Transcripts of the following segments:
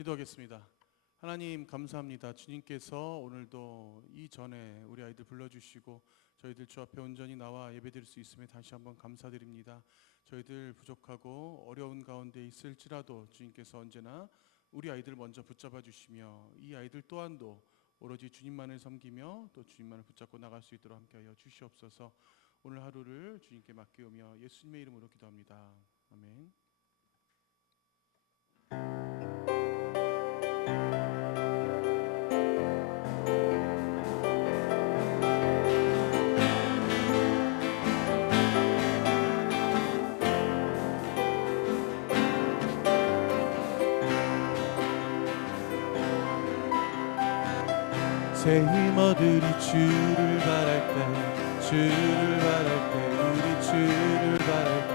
기도하겠습니다. 하나님 감사합니다. 주님께서 오늘도 이전에 우리 아이들 불러주시고 저희들 주 앞에 온전히 나와 예배드릴 수 있음에 다시 한번 감사드립니다. 저희들 부족하고 어려운 가운데 있을지라도 주님께서 언제나 우리 아이들 먼저 붙잡아 주시며 이 아이들 또한도 오로지 주님만을 섬기며 또 주님만을 붙잡고 나갈 수 있도록 함께하여 주시옵소서. 오늘 하루를 주님께 맡기오며 예수님의 이름으로 기도합니다. 아멘. 새 힘어들이 주를 바랄 때, 주를 바랄 때, 우리 주를 바랄 때,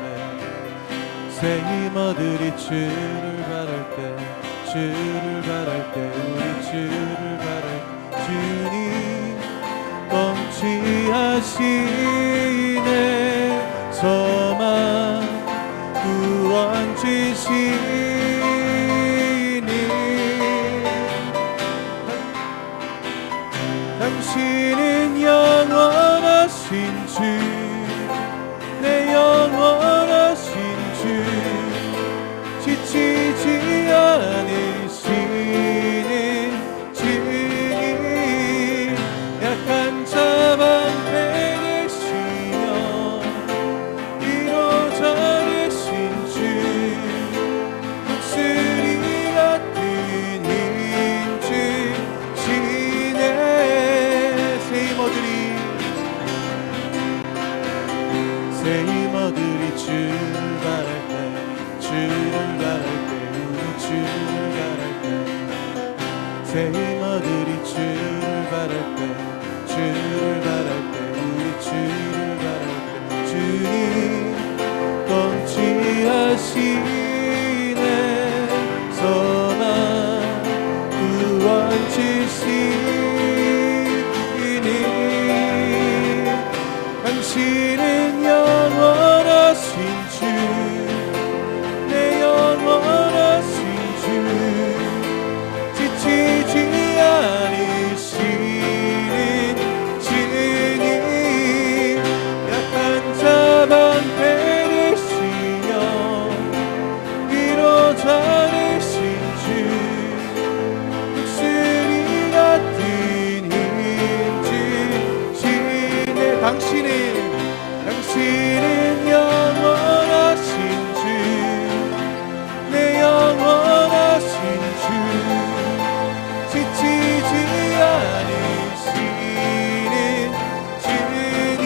새 힘어들이 주를 바랄 때, 주를 바랄 때, 우리 주를 바랄 때, 주님 통치하시네 소망 구원 주시니 당신은 영원하신 주, 내 영원하신 주, 지치지 않으시는 주님, 약한 자 방패 되시며 이루어져 되신 주, 독수리 같은 힘 주시네. 새 힘어들이 주를 바랄 때, 주를 바랄 때, 우리 주를 바랄 때, 새 힘어들이 주를 바랄 때, 주를 바랄 때, 우리 주를 바랄 때, 주님 통치하시네 소망 구원 주시니 당신은 영원하신 주, 내 영원하신 주, 지치지 않으시는 주님, 약한 자 방패 되시며 위로자 되신 주, 독수리 같은 힘 주시네. 당신은 영원하신 주, 내 영원하신 주, 지치지 않으시는 주님,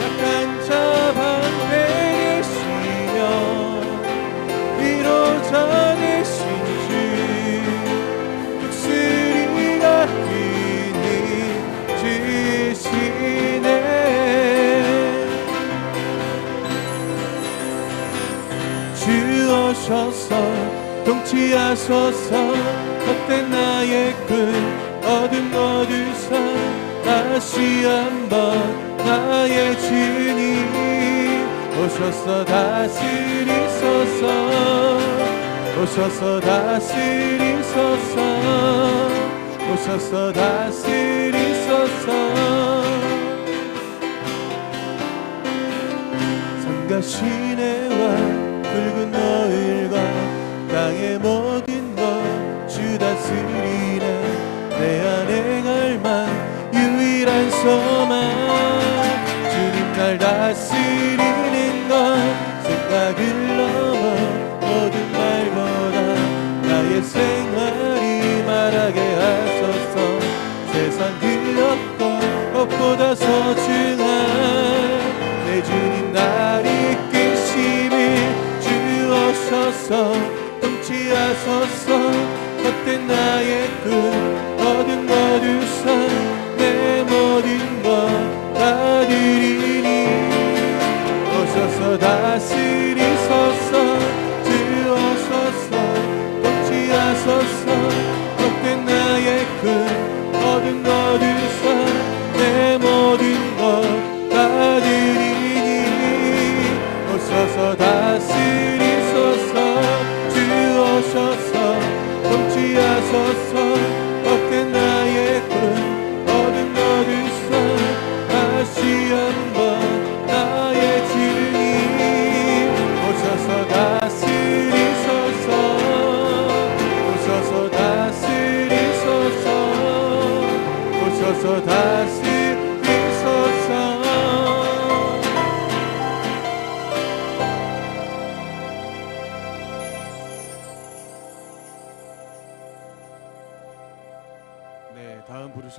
약한 자 방패 되시며 위로자 되신 주, 독수리 같은 힘 주시네. 주 오셔서 통치하소서. 헛된 나의 끈 어둠 어두서 다시 한번 나의 주님 오셔서 다스리소서. 오셔서 다스리소서. 오셔서 다스리소서. 산과 시내와 붉은 너울과 땅의 모든 것 주 다스리네. 내 안에 갈망 유일한 소망 주님 날 다스리는 것 생각을 넘어 모든 말보다 나의 생활이 말하게 하소서. 세상 그 어떤 것보다 소중한 내 주님 날 이끄심을 주옵소서. 통치하소서. 헛된 나의 꿈 어둠 거두선 내 모든 것 다 드리니 오셔서 다스리소서. 주옵소서. 통치하소서. 헛된 나의 꿈 어둠 거두선 내 모든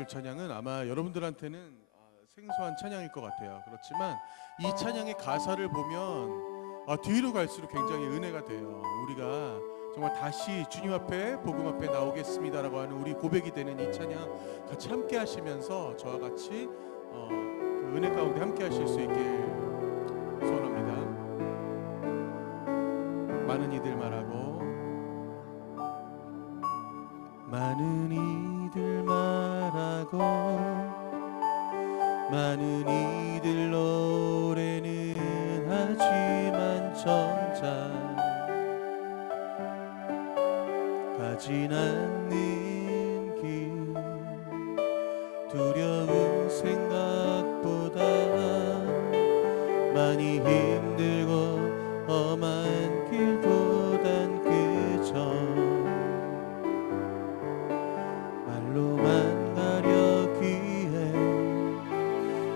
들으실 찬양은 아마 여러분들한테는 생소한 찬양일 것 같아요. 그렇지만 이 찬양의 가사를 보면 뒤로 갈수록 굉장히 은혜가 돼요. 우리가 정말 다시 주님 앞에 복음 앞에 나오겠습니다라고 하는 우리 고백이 되는 이 찬양 같이 함께 하시면서 저와 같이 그 은혜 가운데 함께 하실 수 있길 소원합니다. 많은 이들 말하고 많은 이들 말하고 많은 이들 노래는 하지만 정작 가진 않는 길 두려운 생각보다 많이 힘들고 험한 길보단 그저 말로만 가려기에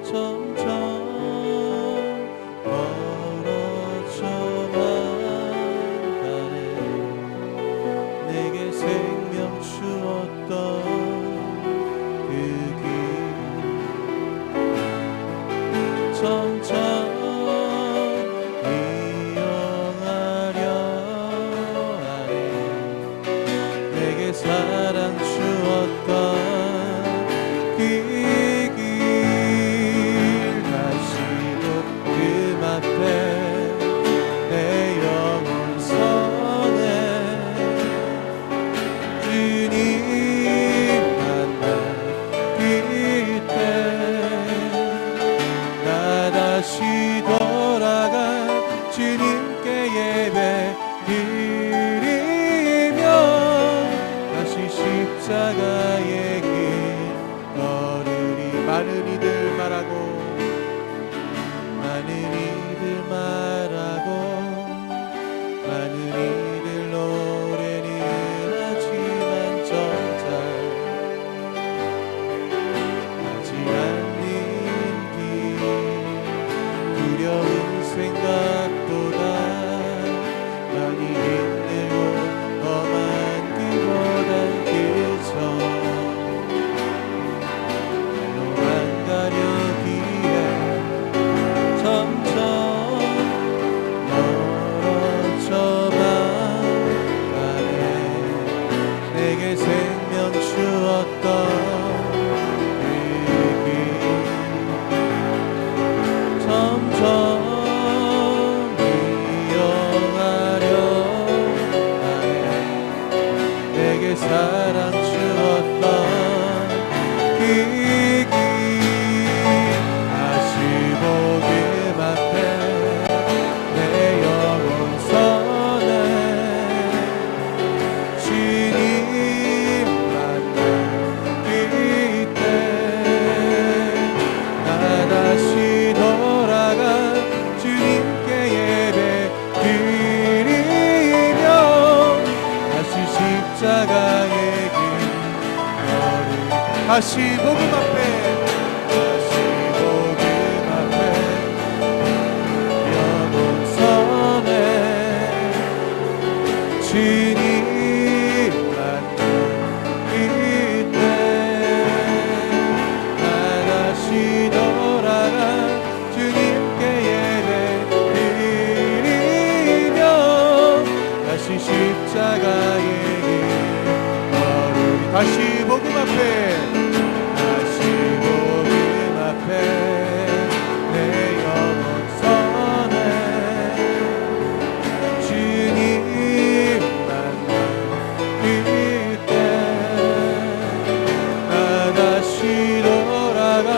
점점 멀어져만 가네. 내게 생명 주었던 그 길 점점 사랑 주었던 그 길 다시 복음 앞에 내 영혼 선에 주님 만나 그때 나 다시 돌아가 주님께 예배 십자가의 길 걸으리. 많은 이들 말하고 많은 이들 말하고 많은 이들 노래는 하지만 정작 가지 않는 길 두려운 생각보다 많이 힘들고 험한 길보단 말로만 가려기에 점점 멀어져만 가네. 내게 생명 주었던 그 길 점점 이어가려 하네. 내게 사랑 주었던 십자가의 길 걸으리. 다시 복음 앞에 다시 복음 앞에 영혼 선에 주님 만나 그때 나 다시 돌아가 주님께 예배 드리며 다시 십자가의 다시 복음 앞에 다시 복음 앞에 내 영혼 선에 주님 만나 그때 나 다시 돌아가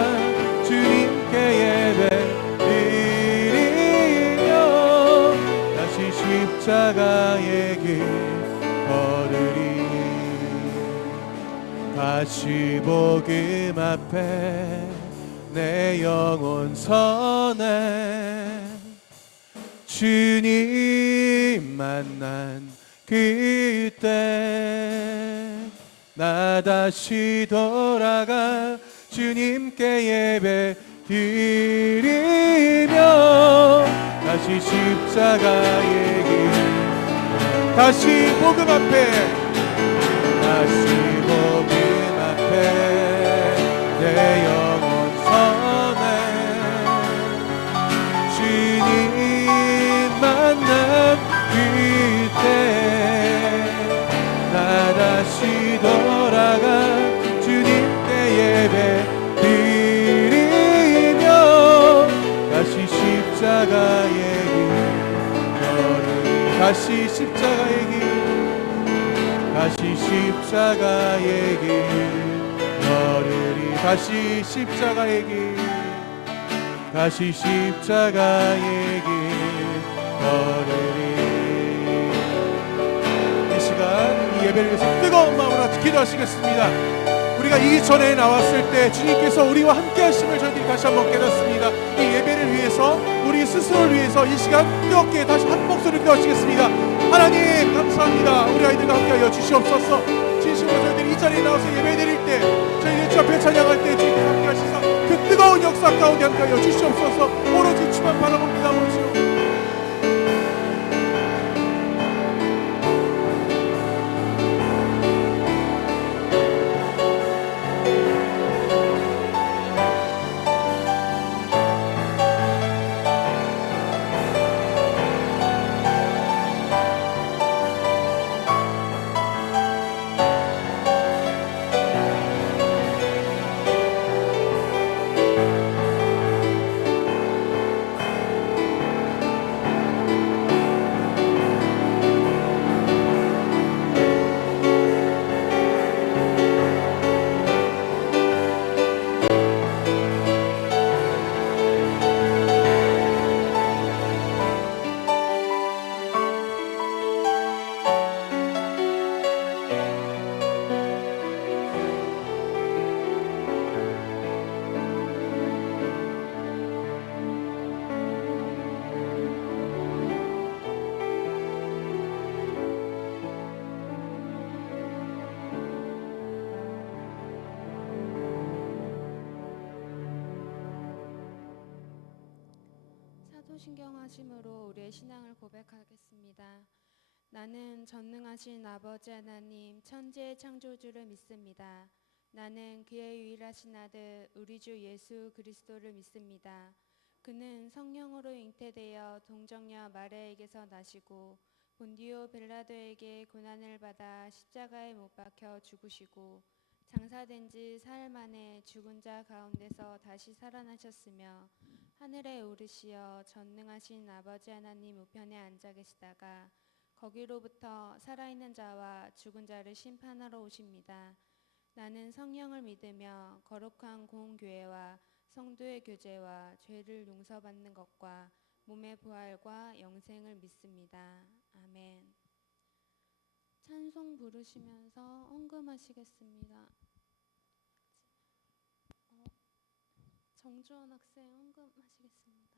주님께 예배 드리며 다시 십자가의 길 걸으리. 다시 복음 앞에 내 영혼 선에 주님 만난 그때 나 다시 돌아가 주님께 예배 드리며 다시 십자가의 길 다시 복음 앞에 다시 복음 앞에 다시 십자가의 길, 다시 십자가의 길 걸으리. 다시 십자가의 길, 다시 십자가의 길 걸으리. 이 시간 이 예배를 위해서 뜨거운 마음으로 같이 기도하시겠습니다. 우리가 이전에 나왔을 때 주님께서 우리와 함께 하심을 저희들이 다시 한번 깨닫습니다. 이 예배를 위해서, 우리 스스로를 위해서 이 시간 뜨겁게 다시 한 목소리로 기도하시겠습니다. 하나님 감사합니다. 우리 아이들과 함께하여 주시옵소서. 진심으로 저희들이 이 자리에 나와서 예배 드릴 때, 저희들 주 앞에 찬양할 때 주님께서 함께 하시사 그 뜨거운 역사 가운데 함께하여 주시옵소서. 오로지 주만 바라봅니다. 오로지 신경하심으로 우리의 신앙을 고백하겠습니다. 나는 전능하신 아버지 하나님 천지의 창조주를 믿습니다. 나는 그의 유일하신 아들 우리 주 예수 그리스도를 믿습니다. 그는 성령으로 잉태되어 동정녀 마리아에게서 나시고 본디오 빌라도에게 고난을 받아 십자가에 못 박혀 죽으시고 장사된 지 사흘 만에 죽은 자 가운데서 다시 살아나셨으며 하늘에 오르시어 전능하신 아버지 하나님 우편에 앉아 계시다가 거기로부터 살아있는 자와 죽은 자를 심판하러 오십니다. 나는 성령을 믿으며 거룩한 공교회와 성도의 교제와 죄를 용서받는 것과 몸의 부활과 영생을 믿습니다. 아멘. 찬송 부르시면서 헌금하시겠습니다. 정주원 학생 헌금하시겠습니다.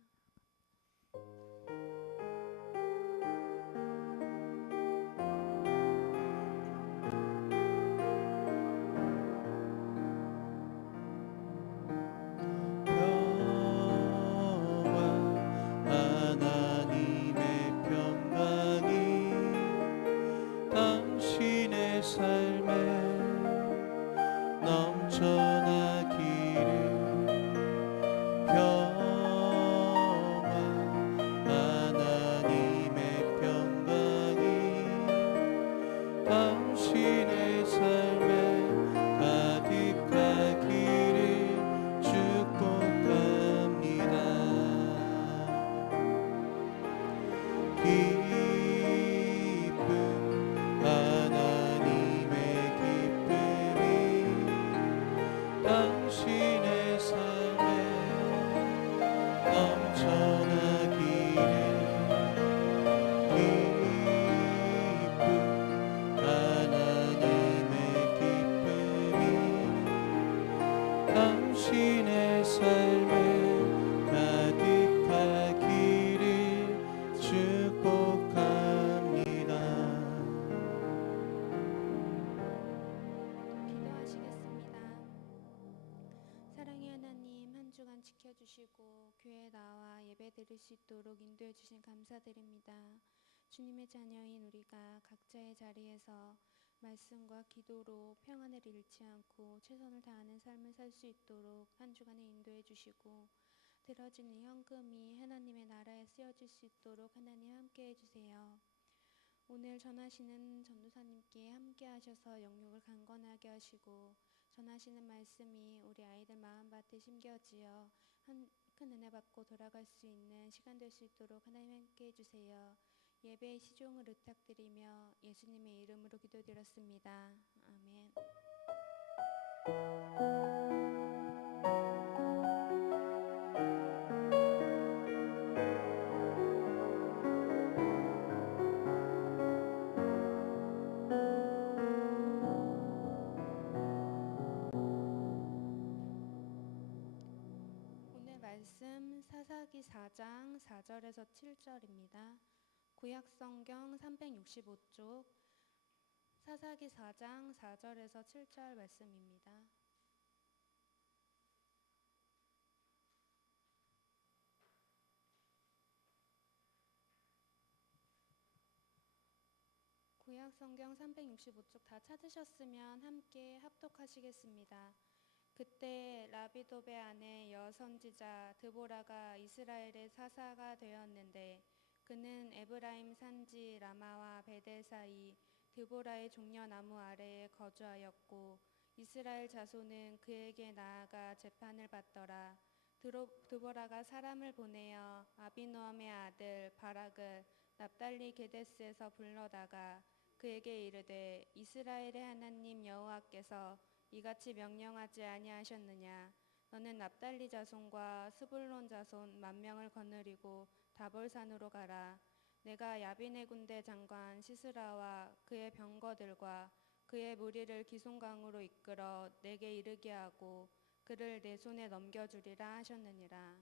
지켜주시고 교회에 나와 예배드릴 수 있도록 인도해 주신 감사드립니다. 주님의 자녀인 우리가 각자의 자리에서 말씀과 기도로 평안을 잃지 않고 최선을 다하는 삶을 살 수 있도록 한 주간에 인도해 주시고 들어진 이 헌금이 하나님의 나라에 쓰여질 수 있도록 하나님 함께 해주세요. 오늘 전하시는 전도사님께 함께 하셔서 영육을 강건하게 하시고 전하시는 말씀이 우리 아이들 마음밭에 심겨지어 큰 은혜 받고 돌아갈 수 있는 시간 될 수 있도록 하나님 함께 해주세요. 예배의 시종을 의탁드리며 예수님의 이름으로 기도드렸습니다. 아멘. 오늘 말씀 사사기 4장 4절에서 7절입니다. 구약성경 365쪽 사사기 4장 4절에서 7절 말씀입니다. 구약성경 365쪽 다 찾으셨으면 함께 합독하시겠습니다. 그때 라비도베 아내 여선지자 드보라가 이스라엘의 사사가 되었는데 그는 에브라임 산지 라마와 베델 사이 드보라의 종려나무 아래에 거주하였고 이스라엘 자손은 그에게 나아가 재판을 받더라. 드보라가 사람을 보내어 아비노함의 아들 바락을 납달리 게데스에서 불러다가 그에게 이르되 이스라엘의 하나님 여호와께서 이같이 명령하지 아니하셨느냐. 너는 납달리 자손과 스불론 자손 10,000명을 거느리고 다볼산으로 가라. 내가 야빈의 군대 장관 시스라와 그의 병거들과 그의 무리를 기송강으로 이끌어 내게 이르게 하고 그를 내 손에 넘겨주리라 하셨느니라.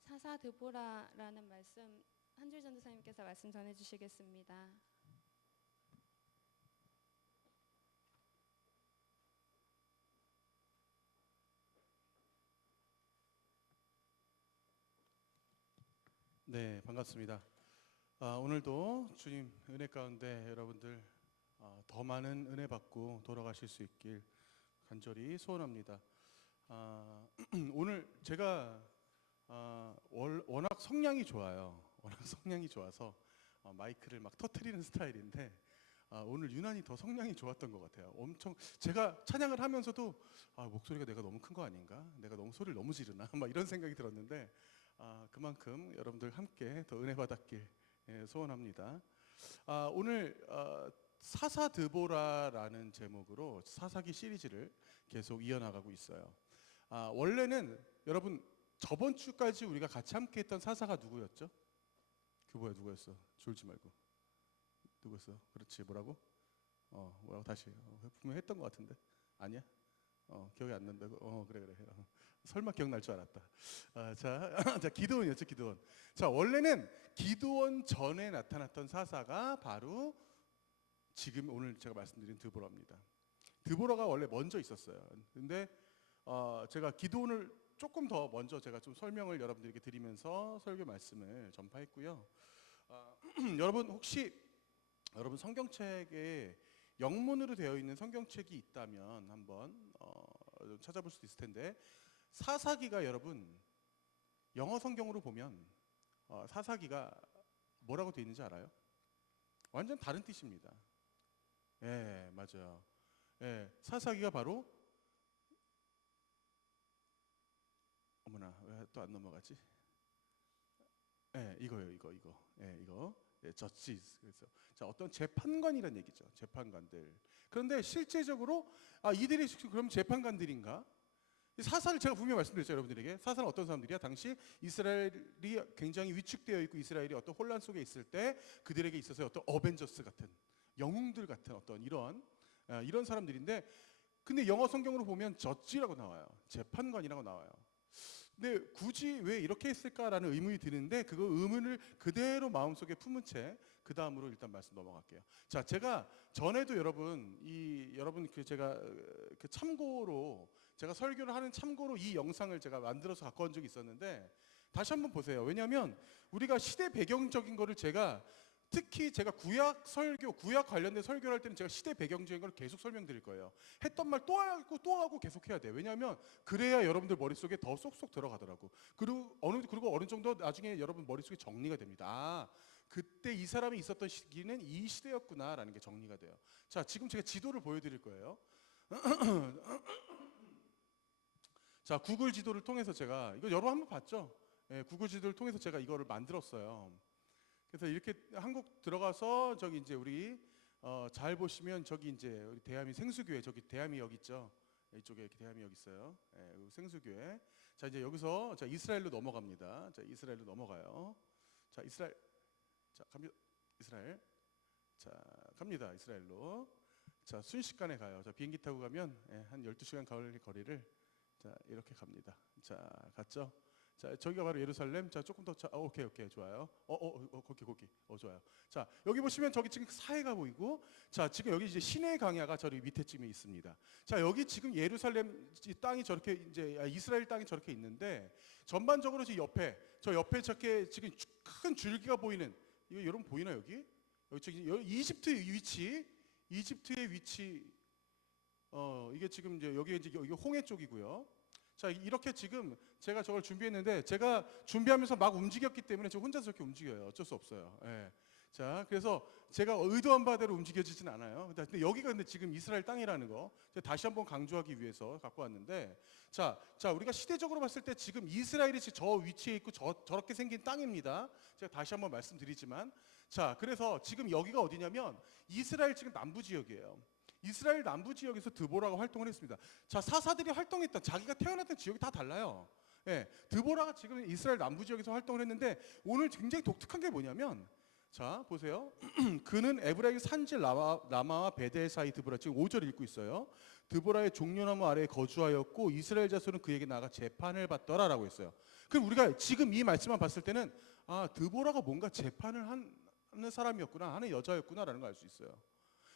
사사 드보라라는 말씀 한줄 전도사님께서 말씀 전해주시겠습니다. 네, 반갑습니다. 오늘도 주님 은혜 가운데 여러분들 더 많은 은혜 받고 돌아가실 수 있길 간절히 소원합니다. 오늘 제가 워낙 성량이 좋아요. 워낙 성량이 좋아서 마이크를 막 터트리는 스타일인데 오늘 유난히 더 성량이 좋았던 것 같아요. 엄청 제가 찬양을 하면서도 목소리가 내가 너무 큰 거 아닌가? 내가 너무 소리를 너무 지르나? 막 이런 생각이 들었는데 그만큼 여러분들 함께 더 은혜 받았길 소원합니다. 오늘 사사 드보라라는 제목으로 사사기 시리즈를 계속 이어나가고 있어요. 원래는 여러분 저번 주까지 우리가 같이 함께 했던 사사가 누구였죠? 누구였어? 졸지 말고. 누구였어? 그렇지, 뭐라고? 뭐라고 다시. 분명히 했던 것 같은데. 아니야? 기억이 안 난다고? 그래. 설마 기억날 줄 알았다. 자, 기드온이었죠, 기드온. 자, 원래는 기드온 전에 나타났던 사사가 바로 지금 오늘 제가 말씀드린 드보라입니다. 드보라가 원래 먼저 있었어요. 근데 제가 기드온을 조금 더 먼저 제가 좀 설명을 여러분들에게 드리면서 설교 말씀을 전파했고요. 여러분 혹시 여러분 성경책에 영문으로 되어 있는 성경책이 있다면 한번 찾아볼 수도 있을 텐데 사사기가 여러분 영어 성경으로 보면 사사기가 뭐라고 되어 있는지 알아요? 완전 다른 뜻입니다. 예, 맞아요. 예, 사사기가 바로 어머나 왜 또 안 넘어가지? 예, 이거예요, 이거. 예, 이거. 예, 저지스. 그래서 자, 어떤 재판관이란 얘기죠. 재판관들. 그런데 실제적으로 이들이 그럼 재판관들인가? 사사를 제가 분명히 말씀드렸죠, 여러분들에게. 사사는 어떤 사람들이야? 당시 이스라엘이 굉장히 위축되어 있고 이스라엘이 어떤 혼란 속에 있을 때 그들에게 있어서 어떤 어벤져스 같은 영웅들 같은 어떤 이런 사람들인데, 근데 영어 성경으로 보면 저지라고 나와요. 재판관이라고 나와요. 근데 굳이 왜 이렇게 했을까라는 의문이 드는데 그 의문을 그대로 마음속에 품은 채 그 다음으로 일단 말씀 넘어갈게요. 자, 제가 전에도 여러분 제가 그 참고로 제가 설교를 하는 참고로 이 영상을 제가 만들어서 갖고 온 적이 있었는데 다시 한번 보세요. 왜냐하면 우리가 시대 배경적인 거를 특히 제가 구약 관련된 설교를 할 때는 제가 시대 배경적인 걸 계속 설명드릴 거예요. 했던 말 또 하고 계속 해야 돼요. 왜냐하면 그래야 여러분들 머릿속에 더 쏙쏙 들어가더라고. 그리고 어느 정도 나중에 여러분 머릿속에 정리가 됩니다. 그때 이 사람이 있었던 시기는 이 시대였구나라는 게 정리가 돼요. 자, 지금 제가 지도를 보여드릴 거예요. 자, 구글 지도를 통해서 제가 이거 여러분 한번 봤죠? 예, 구글 지도를 통해서 제가 이거를 만들었어요. 그래서 이렇게 한국 들어가서 저기 이제 우리 잘 보시면 저기 이제 우리 대함이 생수교회 저기 대함이 여기 있죠. 이쪽에 이렇게 대함이 여기 있어요. 예, 생수교회. 자 이제 여기서 자 이스라엘로 넘어갑니다. 자 이스라엘로 넘어가요. 자 이스라엘 자 갑니다. 이스라엘 자 갑니다. 이스라엘로 자 순식간에 가요. 자 비행기 타고 가면 한 12시간 걸릴 거리를 자 이렇게 갑니다. 자 갔죠. 자 저기가 바로 예루살렘. 자 조금 더 오케이 좋아요. 거기 좋아요. 자 여기 보시면 저기 지금 사해가 보이고 자 지금 여기 이제 시내 강야가 저기 밑에쯤에 있습니다. 자 여기 지금 예루살렘 땅이 저렇게 이제 이스라엘 땅이 저렇게 있는데 전반적으로 지금 저 옆에 저렇게 지금 큰 줄기가 보이는 이거 여러분 보이나 여기 저기 이집트의 위치 이게 지금 이제 여기 홍해 쪽이고요. 자 이렇게 지금 제가 저걸 준비했는데 제가 준비하면서 막 움직였기 때문에 저 혼자서 저렇게 움직여요. 어쩔 수 없어요. 예. 자 그래서 제가 의도한 바대로 움직여지진 않아요. 근데 여기가 근데 지금 이스라엘 땅이라는 거 제가 다시 한번 강조하기 위해서 갖고 왔는데 자 우리가 시대적으로 봤을 때 지금 이스라엘이 저 위치에 있고 저렇게 생긴 땅입니다. 제가 다시 한번 말씀드리지만 자 그래서 지금 여기가 어디냐면 이스라엘 지금 남부 지역이에요. 이스라엘 남부 지역에서 드보라가 활동을 했습니다. 자 사사들이 활동했던 자기가 태어났던 지역이 다 달라요. 예, 드보라가 지금 이스라엘 남부 지역에서 활동을 했는데 오늘 굉장히 독특한 게 뭐냐면 자 보세요. 그는 에브라임 산지 라마와 베델 사이 드보라 지금 5절 읽고 있어요. 드보라의 종려나무 아래에 거주하였고 이스라엘 자손은 그에게 나가 재판을 받더라라고 했어요. 그럼 우리가 지금 이 말씀만 봤을 때는 아 드보라가 뭔가 재판을 하는 사람이었구나 하는 여자였구나라는 걸 알 수 있어요.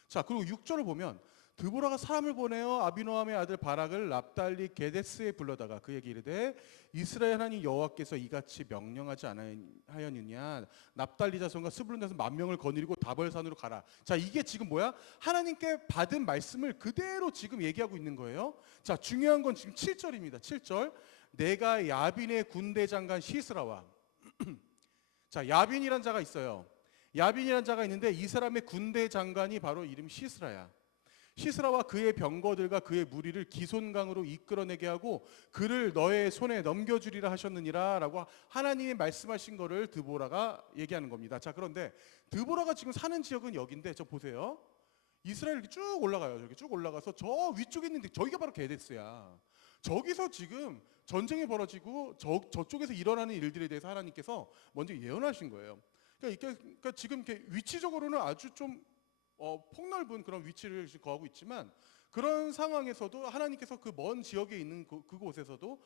자 그리고 6절을 보면 드보라가 사람을 보내어 아비노함의 아들 바락을 납달리 게데스에 불러다가 그에게 이르되 이스라엘 하나님 여호와께서 이같이 명령하지 아니하였느냐 납달리 자손과 스불론 자손 10,000명을 거느리고 다벌산으로 가라. 자 이게 지금 뭐야? 하나님께 받은 말씀을 그대로 지금 얘기하고 있는 거예요. 자 중요한 건 지금 7절입니다. 7절 내가 야빈의 군대 장관 시스라와 자 야빈이란 자가 있어요. 야빈이라는 자가 있는데 이 사람의 군대 장관이 바로 이름 시스라야. 시스라와 그의 병거들과 그의 무리를 기손강으로 이끌어내게 하고 그를 너의 손에 넘겨주리라 하셨느니라 라고 하나님이 말씀하신 거를 드보라가 얘기하는 겁니다. 자 그런데 드보라가 지금 사는 지역은 여기인데 저 보세요. 이스라엘 이렇게 쭉 올라가요. 저렇게 쭉 올라가서 저 위쪽에 있는데 저기가 바로 게데스야. 저기서 지금 전쟁이 벌어지고 저쪽에서 일어나는 일들에 대해서 하나님께서 먼저 예언하신 거예요. 그러니까 지금 이렇게 위치적으로는 아주 좀 폭넓은 그런 위치를 거하고 있지만 그런 상황에서도 하나님께서 그 먼 지역에 있는 그곳에서도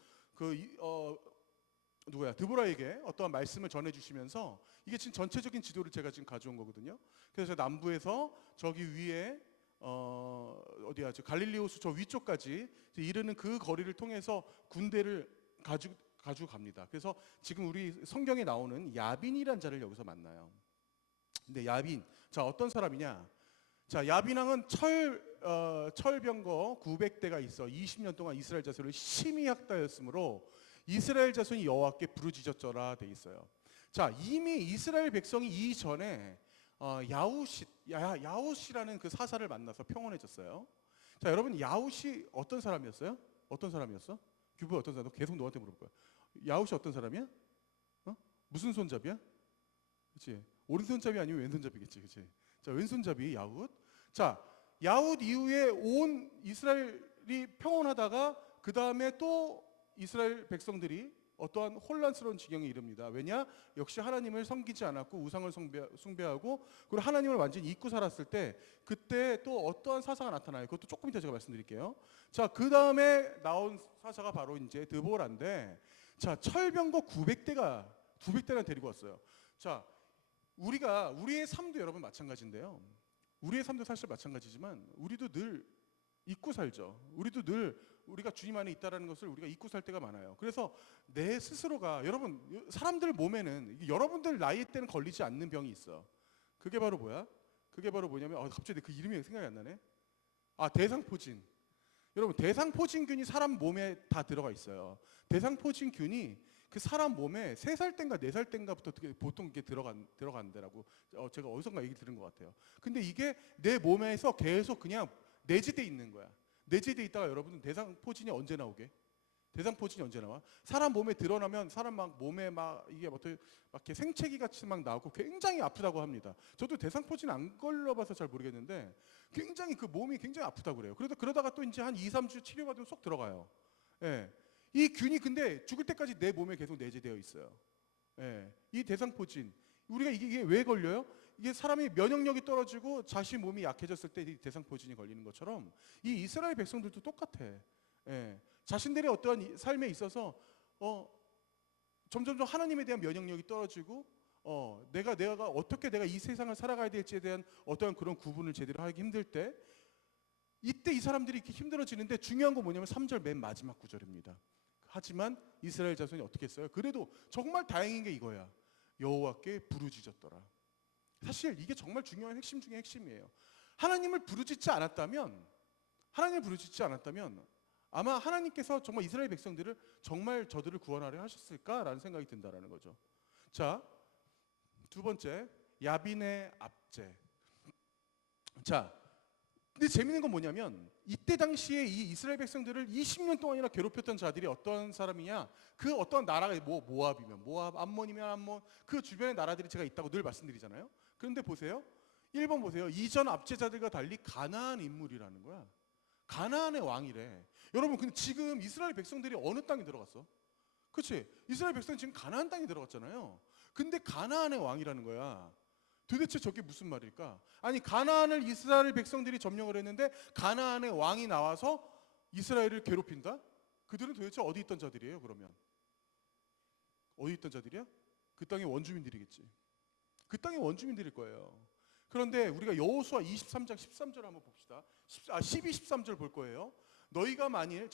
드보라에게 어떠한 말씀을 전해주시면서 이게 지금 전체적인 지도를 제가 지금 가져온 거거든요. 그래서 남부에서 저기 위에 어디야 저 갈릴리 호수 저 위쪽까지 이르는 그 거리를 통해서 군대를 가지고 갑니다. 그래서 지금 우리 성경에 나오는 야빈이란 자를 여기서 만나요. 근데 야빈, 자 어떤 사람이냐? 자 야빈 왕은 철병거 900대가 있어 20년 동안 이스라엘 자손을 심히 학다였으므로 이스라엘 자손이 여호와께 부르짖었더라 돼 있어요. 자 이미 이스라엘 백성이 이전에 야웃이라는 그 사사를 만나서 평온해졌어요. 자 여러분 야웃이 어떤 사람이었어요? 어떤 사람이었어? 규브 어떤 사람? 계속 너한테 물어볼 거야. 야웃이 어떤 사람이야? 무슨 손잡이야? 그렇지. 오른손잡이 아니면 왼손잡이겠지, 그렇지. 자 왼손잡이 야웃. 자 야웃 이후에 온 이스라엘이 평온하다가 그 다음에 또 이스라엘 백성들이 어떠한 혼란스러운 지경에 이릅니다. 왜냐? 역시 하나님을 섬기지 않았고 우상을 숭배하고 그리고 하나님을 완전히 잊고 살았을 때 그때 또 어떠한 사사가 나타나요. 그것도 조금 이따 제가 말씀드릴게요. 자, 그 다음에 나온 사사가 바로 이제 드보라인데 자, 철병거 900대나 데리고 왔어요. 자, 우리의 삶도 여러분 마찬가지인데요. 우리의 삶도 사실 마찬가지지만 우리도 늘 잊고 살죠. 우리도 늘 우리가 주님 안에 있다라는 것을 우리가 잊고 살 때가 많아요. 그래서 내 스스로가 여러분 사람들 몸에는 여러분들 나이 때는 걸리지 않는 병이 있어. 그게 바로 뭐야? 그게 바로 뭐냐면 갑자기 그 이름이 생각이 안 나네. 대상포진. 여러분 대상포진균이 사람 몸에 다 들어가 있어요. 대상포진균이 그 사람 몸에 3살 땐가 4살 땐가부터 보통 이게 들어간다라고 제가 어디선가 얘기 들은 것 같아요. 근데 이게 내 몸에서 계속 그냥 내재돼 있는 거야. 내재돼 있다가 여러분은 대상포진이 언제 나오게? 대상포진이 언제 나와? 사람 몸에 드러나면 사람 막 몸에 막 이게 막 이렇게 생채기 같이 막 나오고 굉장히 아프다고 합니다. 저도 대상포진 안 걸려봐서 잘 모르겠는데 굉장히 그 몸이 굉장히 아프다고 그래요. 그래도 그러다가 또 이제 한 2, 3주 치료받으면 쏙 들어가요. 예. 이 균이 근데 죽을 때까지 내 몸에 계속 내재되어 있어요. 예. 이 대상포진 우리가 이게 왜 걸려요? 이게 사람이 면역력이 떨어지고 자신 몸이 약해졌을 때 이 대상포진이 걸리는 것처럼 이 이스라엘 백성들도 똑같아. 예. 자신들의 어떠한 삶에 있어서 점점점 하나님에 대한 면역력이 떨어지고 내가 어떻게 내가 이 세상을 살아가야 될지에 대한 어떠한 그런 구분을 제대로 하기 힘들 때 이때 이 사람들이 이렇게 힘들어지는데 중요한 건 뭐냐면 3절 맨 마지막 구절입니다. 하지만 이스라엘 자손이 어떻게 했어요? 그래도 정말 다행인 게 이거야. 여호와께 부르짖었더라. 사실 이게 정말 중요한 핵심 중에 핵심이에요. 하나님을 부르짖지 않았다면 아마 하나님께서 정말 이스라엘 백성들을 정말 저들을 구원하려 하셨을까라는 생각이 든다라는 거죠. 자, 두 번째 야빈의 압제. 자, 근데 재밌는 건 뭐냐면 이때 당시에 이 이스라엘 백성들을 20년 동안이나 괴롭혔던 자들이 어떤 사람이냐? 그 어떤 나라가 모압이면 모압, 암몬이면 암몬, 그 주변의 나라들이 제가 있다고 늘 말씀드리잖아요. 그런데 보세요. 1번 보세요. 이전 압제자들과 달리 가나안 인물이라는 거야. 가나안의 왕이래. 여러분 근데 지금 이스라엘 백성들이 어느 땅에 들어갔어? 그렇지? 이스라엘 백성은 지금 가나안 땅에 들어갔잖아요. 근데 가나안의 왕이라는 거야. 도대체 저게 무슨 말일까? 아니 가나안을 이스라엘 백성들이 점령을 했는데 가나안의 왕이 나와서 이스라엘을 괴롭힌다? 그들은 도대체 어디 있던 자들이에요 그러면? 어디 있던 자들이야? 그 땅의 원주민들이겠지. 그 땅의 원주민들일 거예요. 그런데 우리가 여호수아 23장 13절 한번 봅시다. 12, 13절 볼 거예요. 너희가 만일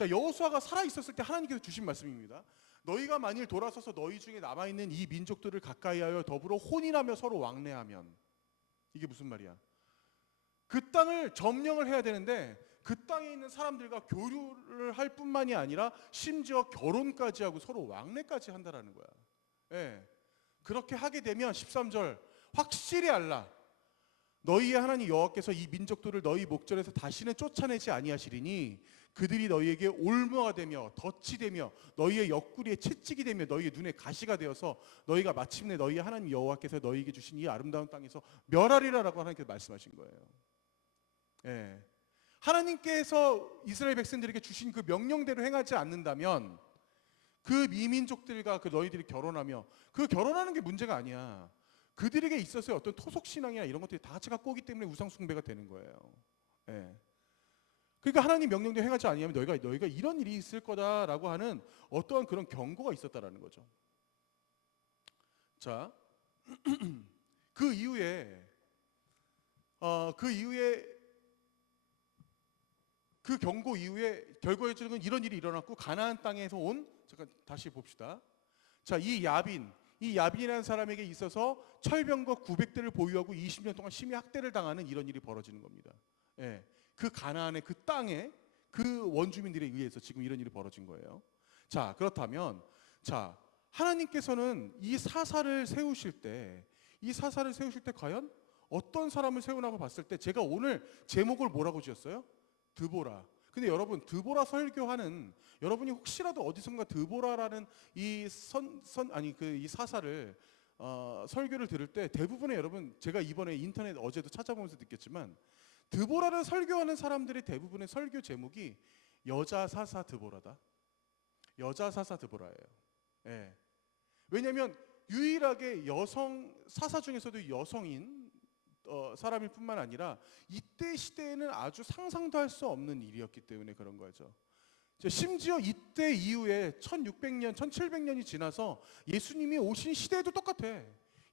여호수아가 살아 있었을 때 하나님께서 주신 말씀입니다. 너희가 만일 돌아서서 너희 중에 남아 있는 이 민족들을 가까이하여 더불어 혼인하며 서로 왕래하면 이게 무슨 말이야? 그 땅을 점령을 해야 되는데 그 땅에 있는 사람들과 교류를 할 뿐만이 아니라 심지어 결혼까지 하고 서로 왕래까지 한다라는 거야. 예. 그렇게 하게 되면 13절 확실히 알라. 너희의 하나님 여호와께서 이 민족들을 너희 목전에서 다시는 쫓아내지 아니하시리니 그들이 너희에게 올무가 되며 덫이 되며 너희의 옆구리에 채찍이 되며 너희의 눈에 가시가 되어서 너희가 마침내 너희 하나님 여호와께서 너희에게 주신 이 아름다운 땅에서 멸하리라라고 하나님께서 말씀하신 거예요. 예. 하나님께서 이스라엘 백성들에게 주신 그 명령대로 행하지 않는다면 그 미민족들과 그 너희들이 결혼하며 그 결혼하는 게 문제가 아니야. 그들에게 있어서의 어떤 토속 신앙이나 이런 것들이 다 같이 갖고 오기 때문에 우상 숭배가 되는 거예요. 예. 그러니까 하나님 명령대로 행하지 아니하면 너희가 이런 일이 있을 거다라고 하는 어떠한 그런 경고가 있었다라는 거죠. 자, 그 이후에 그 경고 이후에 결과적으로 이런 일이 일어났고 가나안 땅에서 잠깐 다시 봅시다. 자, 이 야빈이라는 사람에게 있어서 철병과 900대를 보유하고 20년 동안 심히 학대를 당하는 이런 일이 벌어지는 겁니다. 예. 그 가나안의 그 땅에 그 원주민들에 의해서 지금 이런 일이 벌어진 거예요. 자, 그렇다면 하나님께서는 이 사사를 세우실 때 과연 어떤 사람을 세우라고 봤을 때 제가 오늘 제목을 뭐라고 지었어요? 드보라. 근데 여러분 드보라 설교하는 여러분이 혹시라도 어디선가 드보라라는 이 사사를 설교를 들을 때 대부분의 여러분 제가 이번에 인터넷 어제도 찾아보면서 느꼈지만 드보라를 설교하는 사람들의 대부분의 설교 제목이 여자 사사 드보라다. 여자 사사 드보라예요. 예. 왜냐하면 유일하게 여성 사사 중에서도 여성인 사람일 뿐만 아니라 이때 시대에는 아주 상상도 할 수 없는 일이었기 때문에 그런 거죠. 심지어 이때 이후에 1600년, 1700년이 지나서 예수님이 오신 시대에도 똑같아.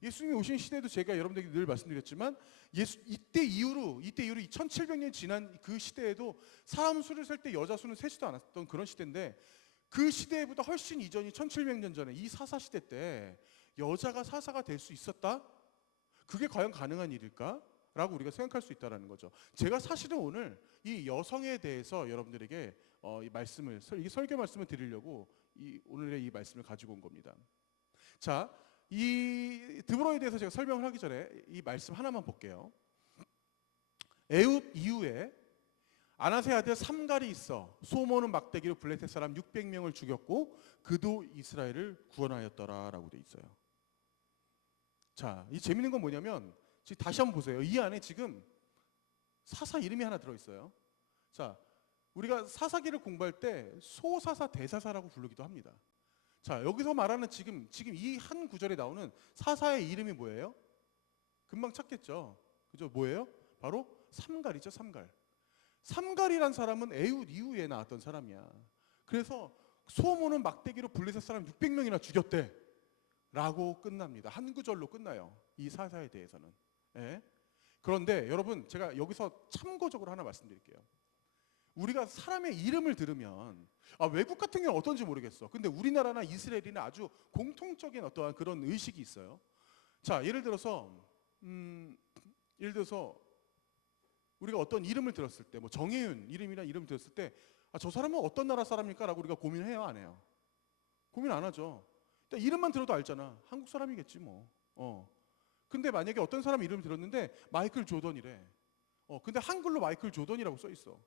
예수님이 오신 시대에도 제가 여러분들에게 늘 말씀드렸지만 이때 이후로 1700년이 지난 그 시대에도 사람 수를 셀 때 여자 수는 세지도 않았던 그런 시대인데 그 시대보다 훨씬 이전이 1700년 전에 이 사사 시대 때 여자가 사사가 될 수 있었다? 그게 과연 가능한 일일까? 라고 우리가 생각할 수 있다는 거죠. 제가 사실은 오늘 이 여성에 대해서 여러분들에게 이 설교 말씀을 드리려고 오늘의 이 말씀을 가지고 온 겁니다. 자, 이 드보라에 대해서 제가 설명을 하기 전에 이 말씀 하나만 볼게요. 에훗 이후에 아나세 아들 삼갈이 있어 소모는 막대기로 블레셋 사람 600명을 죽였고 그도 이스라엘을 구원하였더라라고 돼 있어요. 자, 이 재밌는 건 뭐냐면 지금 다시 한번 보세요. 이 안에 지금 사사 이름이 하나 들어 있어요. 자, 우리가 사사기를 공부할 때 소사사 대사사라고 부르기도 합니다. 자, 여기서 말하는 지금 이 한 구절에 나오는 사사의 이름이 뭐예요? 금방 찾겠죠. 그죠? 뭐예요? 바로 삼갈이죠, 삼갈. 삼갈이란 사람은 에훗 이후에 나왔던 사람이야. 그래서 소모는 막대기로 블레셋 사람 600명이나 죽였대. 라고 끝납니다. 한 구절로 끝나요. 이 사사에 대해서는. 예? 그런데 여러분, 제가 여기서 참고적으로 하나 말씀드릴게요. 우리가 사람의 이름을 들으면 외국 같은 경우는 어떤지 모르겠어. 근데 우리나라나 이스라엘이나 아주 공통적인 어떠한 그런 의식이 있어요. 자, 예를 들어서 우리가 어떤 이름을 들었을 때, 뭐 정혜윤 이름이나 이름 들었을 때, 저 사람은 어떤 나라 사람일까라고 우리가 고민해요, 안 해요? 고민 안 하죠. 일단 이름만 들어도 알잖아. 한국 사람이겠지 뭐. 근데 만약에 어떤 사람 이름 들었는데 마이클 조던이래. 근데 한글로 마이클 조던이라고 써 있어.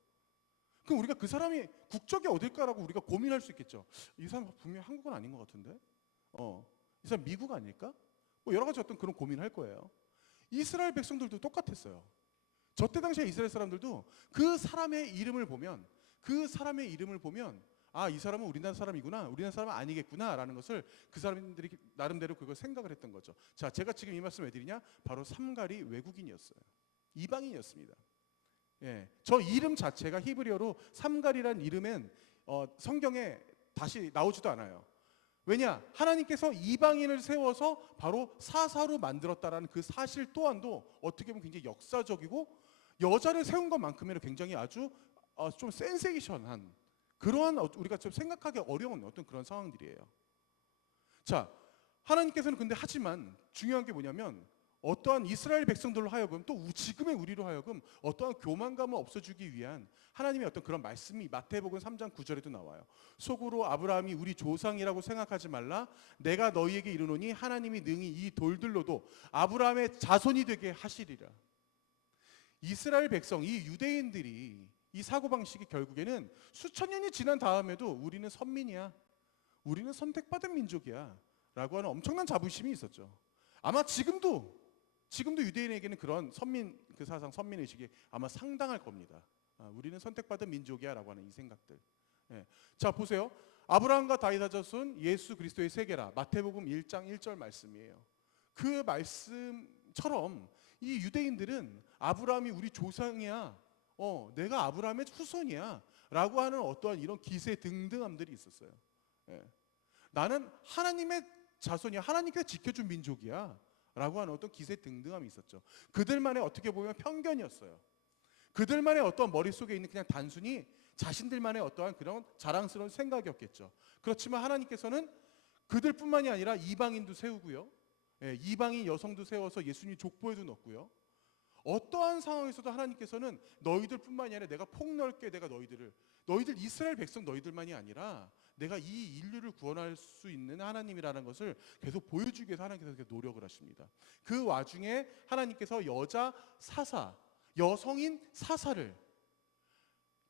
그럼 우리가 그 사람이 국적이 어딜까라고 우리가 고민할 수 있겠죠. 이 사람 분명히 한국은 아닌 것 같은데. 이 사람 미국 아닐까? 뭐 여러 가지 어떤 그런 고민할 거예요. 이스라엘 백성들도 똑같았어요. 저때 당시에 이스라엘 사람들도 그 사람의 이름을 보면 이 사람은 우리나라 사람이구나, 우리나라 사람은 아니겠구나라는 것을 그 사람들이 나름대로 그걸 생각을 했던 거죠. 자, 제가 지금 이 말씀 왜 드리냐? 바로 삼갈이 외국인이었어요. 이방인이었습니다. 예, 저 이름 자체가 히브리어로 삼갈이란 이름은 성경에 다시 나오지도 않아요. 왜냐? 하나님께서 이방인을 세워서 바로 사사로 만들었다라는 그 사실 또한도 어떻게 보면 굉장히 역사적이고 여자를 세운 것만큼이나 굉장히 아주 좀 센세이션한 그러한 우리가 좀 생각하기 어려운 어떤 그런 상황들이에요. 자, 하나님께서는 근데 하지만 중요한 게 뭐냐면 어떠한 이스라엘 백성들로 하여금 또 지금의 우리로 하여금 어떠한 교만감을 없애주기 위한 하나님의 어떤 그런 말씀이 마태복음 3장 9절에도 나와요. 속으로 아브라함이 우리 조상이라고 생각하지 말라. 내가 너희에게 이르노니 하나님이 능히 이 돌들로도 아브라함의 자손이 되게 하시리라. 이스라엘 백성, 이 유대인들이 이 사고방식이 결국에는 수천 년이 지난 다음에도 우리는 선민이야, 우리는 선택받은 민족이야 라고 하는 엄청난 자부심이 있었죠. 아마 지금도 유대인에게는 그런 선민 그 사상, 선민의식이 아마 상당할 겁니다. 우리는 선택받은 민족이야 라고 하는 이 생각들. 예. 자, 보세요. 아브라함과 다윗의 자손 예수 그리스도의 세계라. 마태복음 1장 1절 말씀이에요. 그 말씀처럼 이 유대인들은 아브라함이 우리 조상이야, 내가 아브라함의 후손이야 라고 하는 어떠한 이런 기세 등등함들이 있었어요. 예. 나는 하나님의 자손이야, 하나님께서 지켜준 민족이야 라고 하는 어떤 기세 등등함이 있었죠. 그들만의 어떻게 보면 편견이었어요. 그들만의 어떤 머릿속에 있는 그냥 단순히 자신들만의 어떠한 그런 자랑스러운 생각이었겠죠. 그렇지만 하나님께서는 그들뿐만이 아니라 이방인도 세우고요, 이방인 여성도 세워서 예수님 족보에도 넣고요, 어떠한 상황에서도 하나님께서는 너희들뿐만이 아니라 내가 폭넓게 내가 너희들 이스라엘 백성 너희들만이 아니라 내가 이 인류를 구원할 수 있는 하나님이라는 것을 계속 보여주기 위해서 하나님께서 그렇게 노력을 하십니다. 그 와중에 하나님께서 여자 사사, 여성인 사사를,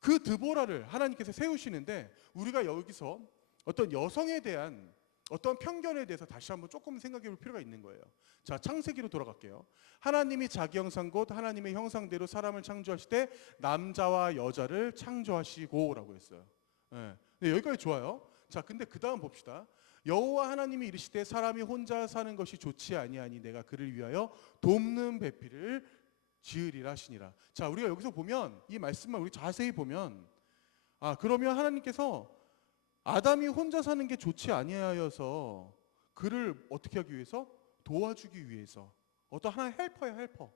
그 드보라를 하나님께서 세우시는데 우리가 여기서 어떤 여성에 대한 어떤 편견에 대해서 다시 한번 조금 생각해 볼 필요가 있는 거예요. 자, 창세기로 돌아갈게요. 하나님이 자기 형상 곧 하나님의 형상대로 사람을 창조하실 때 남자와 여자를 창조하시고 라고 했어요. 네, 여기까지 좋아요. 자, 근데 그 다음 봅시다. 여호와 하나님이 이르시되 사람이 혼자 사는 것이 좋지 아니하니 내가 그를 위하여 돕는 배필을 지으리라 하시니라. 자, 우리가 여기서 보면 이 말씀만 우리 자세히 보면 그러면 하나님께서 아담이 혼자 사는 게 좋지 아니하여서 그를 어떻게 하기 위해서? 도와주기 위해서, 어떤 하나의 헬퍼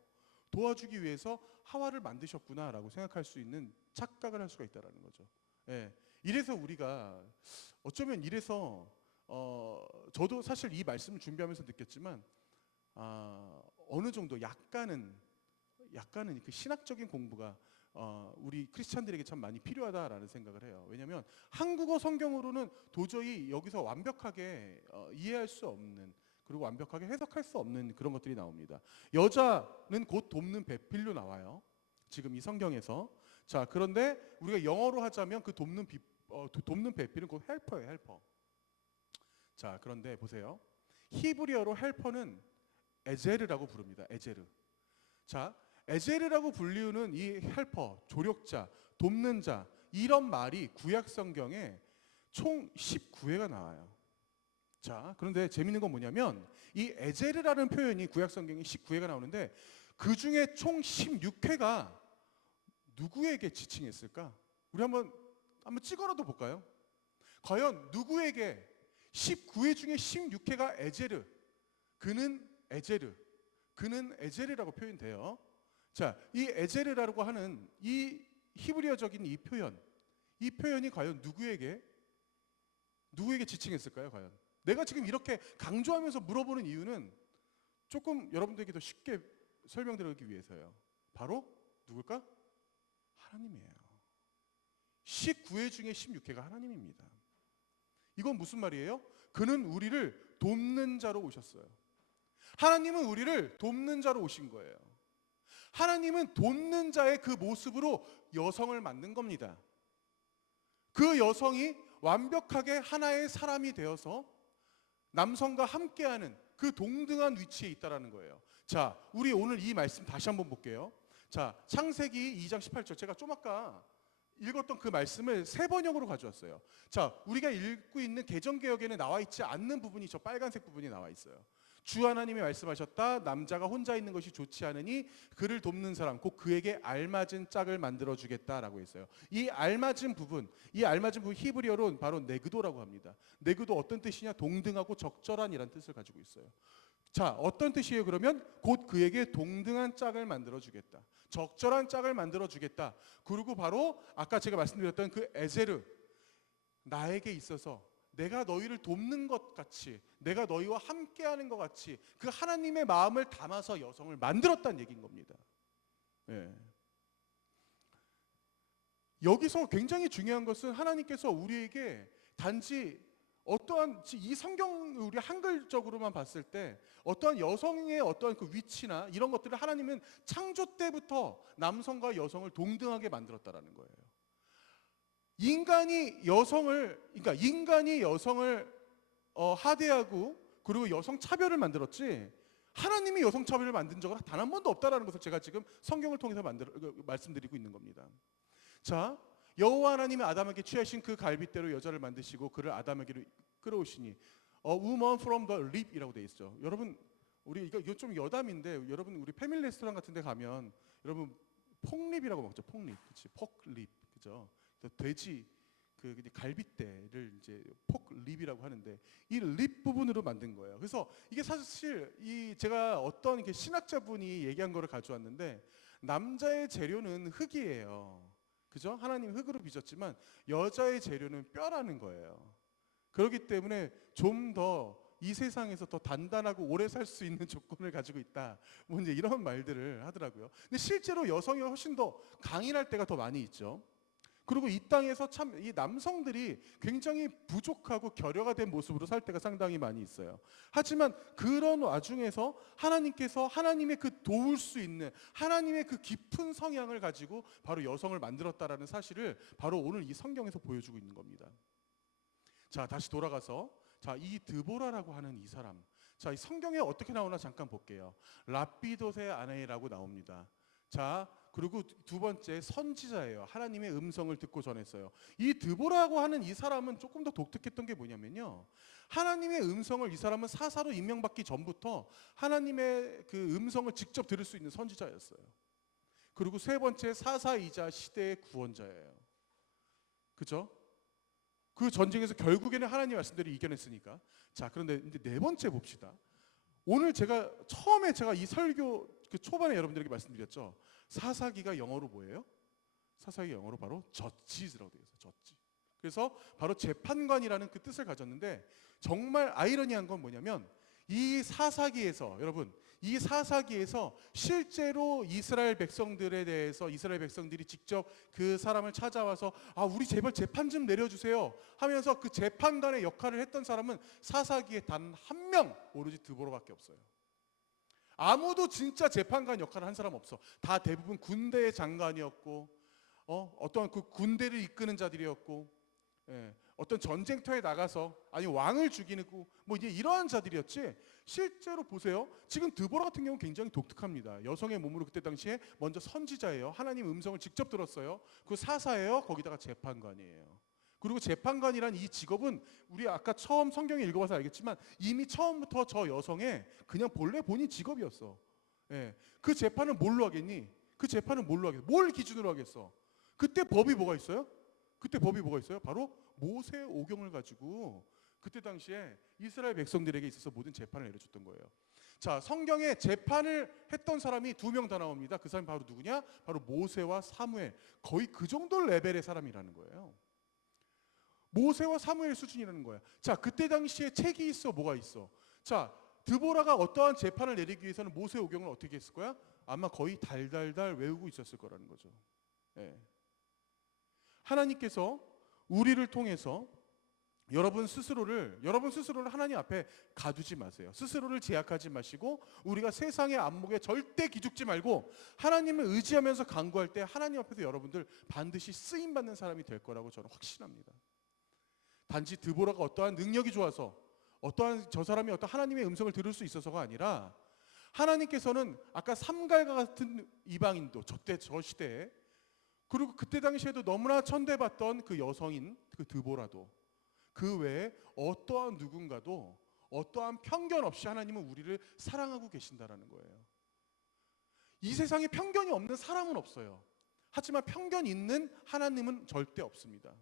도와주기 위해서 하와를 만드셨구나라고 생각할 수 있는 착각을 할 수가 있다라는 거죠. 예. 이래서 우리가 어쩌면 저도 사실 이 말씀을 준비하면서 느꼈지만 어느 정도 약간은 그 신학적인 공부가 우리 크리스찬들에게 참 많이 필요하다라는 생각을 해요. 왜냐하면 한국어 성경으로는 도저히 여기서 완벽하게 이해할 수 없는, 그리고 완벽하게 해석할 수 없는 그런 것들이 나옵니다. 여자는 곧 돕는 배필로 나와요. 지금 이 성경에서. 자, 그런데 우리가 영어로 하자면 그 돕는 배필은 곧 헬퍼예요, 헬퍼. 자, 그런데 보세요. 히브리어로 헬퍼는 에제르라고 부릅니다. 에제르. 자, 에제르라고 불리우는 이 헬퍼, 조력자, 돕는 자, 이런 말이 구약 성경에 총 19회가 나와요. 자, 그런데 재밌는 건 뭐냐면 이 에제르라는 표현이 구약 성경에 19회가 나오는데 그 중에 총 16회가 누구에게 지칭했을까? 우리 한번 찍어라도 볼까요? 과연 누구에게 19회 중에 16회가 에제르, 그는 에제르, 그는 에제르라고 표현돼요. 자, 이 에제르라고 하는 이 히브리어적인 이 표현이 과연 누구에게 지칭했을까요? 과연 내가 지금 이렇게 강조하면서 물어보는 이유는 조금 여러분들에게 더 쉽게 설명드리기 위해서요. 바로 누굴까? 하나님이에요. 19회 중에 16회가 하나님입니다. 이건 무슨 말이에요? 그는 우리를 돕는 자로 오셨어요. 하나님은 우리를 돕는 자로 오신 거예요. 하나님은 돕는 자의 그 모습으로 여성을 만든 겁니다. 그 여성이 완벽하게 하나의 사람이 되어서 남성과 함께하는 그 동등한 위치에 있다라는 거예요. 자, 우리 오늘 이 말씀 다시 한번 볼게요. 자, 창세기 2장 18절, 제가 좀 아까 읽었던 그 말씀을 새 번역으로 가져왔어요. 자, 우리가 읽고 있는 개정개역에는 나와 있지 않는 부분이 저 빨간색 부분이 나와 있어요. 주 하나님이 말씀하셨다. 남자가 혼자 있는 것이 좋지 않으니 그를 돕는 사람, 곧 그에게 알맞은 짝을 만들어 주겠다라고 했어요. 이 알맞은 부분 히브리어로는 바로 네그도라고 합니다. 네그도 어떤 뜻이냐? 동등하고 적절한이라는 뜻을 가지고 있어요. 자, 어떤 뜻이에요? 그러면 곧 그에게 동등한 짝을 만들어 주겠다. 적절한 짝을 만들어 주겠다. 그리고 바로 아까 제가 말씀드렸던 그 에제르, 나에게 있어서 내가 너희를 돕는 것 같이, 내가 너희와 함께하는 것 같이 그 하나님의 마음을 담아서 여성을 만들었다는 얘기인 겁니다. 예. 여기서 굉장히 중요한 것은 하나님께서 우리에게 단지 어떠한 이 성경 우리 한글적으로만 봤을 때 어떠한 여성의 어떠한 그 위치나 이런 것들을 하나님은 창조 때부터 남성과 여성을 동등하게 만들었다라는 거예요. 인간이 여성을 하대하고 그리고 여성 차별을 만들었지 하나님이 여성 차별을 만든 적은 단 한 번도 없다라는 것을 제가 지금 성경을 통해서 말씀드리고 있는 겁니다. 자, 여호와 하나님이 아담에게 취하신 그 갈빗대로 여자를 만드시고 그를 아담에게로 끌어오시니 A woman from the rib이라고 돼 있죠. 여러분 우리 이거 좀 여담인데 여러분 우리 패밀리 레스토랑 같은 데 가면 여러분 폭립이라고 먹죠. 폭립. 그렇지. 폭립. 그죠? 돼지 그 갈빗대를 이제 폭립이라고 하는데 이 립 부분으로 만든 거예요. 그래서 이게 사실 제가 어떤 이렇게 신학자분이 얘기한 거를 가져왔는데 남자의 재료는 흙이에요. 그죠? 하나님 흙으로 빚었지만 여자의 재료는 뼈라는 거예요. 그렇기 때문에 좀 더 이 세상에서 더 단단하고 오래 살 수 있는 조건을 가지고 있다. 뭐 이제 이런 말들을 하더라고요. 근데 실제로 여성이 훨씬 더 강인할 때가 더 많이 있죠. 그리고 이 땅에서 참 이 남성들이 굉장히 부족하고 결여가 된 모습으로 살 때가 상당히 많이 있어요. 하지만 그런 와중에서 하나님께서 하나님의 그 도울 수 있는 하나님의 그 깊은 성향을 가지고 바로 여성을 만들었다라는 사실을 바로 오늘 이 성경에서 보여주고 있는 겁니다. 자, 다시 돌아가서 자, 이 드보라라고 하는 이 사람. 자, 이 성경에 어떻게 나오나 잠깐 볼게요. 라피돗의 아내라고 나옵니다. 자, 그리고 두 번째 선지자예요. 하나님의 음성을 듣고 전했어요. 이 드보라고 하는 이 사람은 조금 더 독특했던 게 뭐냐면요. 하나님의 음성을 이 사람은 사사로 임명받기 전부터 하나님의 그 음성을 직접 들을 수 있는 선지자였어요. 그리고 세 번째 사사이자 시대의 구원자예요. 그죠? 그 전쟁에서 결국에는 하나님의 말씀대로 이겨냈으니까. 자, 그런데 이제 네 번째 봅시다. 오늘 처음에 이 설교 그 초반에 여러분들에게 말씀드렸죠. 사사기가 영어로 뭐예요? 사사기 영어로 바로 저지즈라고 되어 있어요. 저지. 그래서 바로 재판관이라는 그 뜻을 가졌는데 정말 아이러니한 건 뭐냐면 이 사사기에서 여러분 이 사사기에서 실제로 이스라엘 백성들에 대해서 이스라엘 백성들이 직접 그 사람을 찾아와서 우리 제발 재판 좀 내려주세요 하면서 그 재판관의 역할을 했던 사람은 사사기에 단 한 명 오로지 드보라밖에 없어요. 아무도 진짜 재판관 역할을 한 사람 없어. 다 대부분 군대의 장관이었고 어떤 그 군대를 이끄는 자들이었고, 어떤 전쟁터에 나가서 아니 왕을 죽이는 뭐 이제 이러한 자들이었지. 실제로 보세요. 지금 드보라 같은 경우 굉장히 독특합니다. 여성의 몸으로 그때 당시에 먼저 선지자예요. 하나님 음성을 직접 들었어요. 그 사사예요. 거기다가 재판관이에요. 그리고 재판관이란 이 직업은 우리 아까 처음 성경에 읽어봐서 알겠지만 이미 처음부터 저 여성의 그냥 본래 본인 직업이었어. 그 재판을 뭘로 하겠니? 그 재판을 뭘로 하겠어? 뭘 기준으로 하겠어? 그때 법이 뭐가 있어요? 그때 법이 뭐가 있어요? 바로 모세 오경을 가지고 그때 당시에 이스라엘 백성들에게 있어서 모든 재판을 내려줬던 거예요. 자, 성경에 재판을 했던 사람이 2명 다 나옵니다. 그 사람이 바로 누구냐? 바로 모세와 사무엘. 거의 그 정도 레벨의 사람이라는 거예요. 모세와 사무엘 수준이라는 거야. 자, 그때 당시에 책이 있어, 뭐가 있어? 자, 드보라가 어떠한 재판을 내리기 위해서는 모세 오경을 어떻게 했을 거야? 아마 거의 달달달 외우고 있었을 거라는 거죠. 하나님께서 우리를 통해서 여러분 스스로를 하나님 앞에 가두지 마세요. 스스로를 제약하지 마시고 우리가 세상의 안목에 절대 기죽지 말고 하나님을 의지하면서 간구할 때 하나님 앞에서 여러분들 반드시 쓰임 받는 사람이 될 거라고 저는 확신합니다. 단지 드보라가 어떠한 능력이 좋아서 어떠한 저 사람이 어떤 하나님의 음성을 들을 수 있어서가 아니라 하나님께서는 아까 삼갈과 같은 이방인도 저 시대에 그리고 그때 당시에도 너무나 천대받던 그 여성인 그 드보라도 그 외에 어떠한 누군가도 어떠한 편견 없이 하나님은 우리를 사랑하고 계신다라는 거예요. 이 세상에 편견이 없는 사람은 없어요. 하지만 편견 있는 하나님은 절대 없습니다.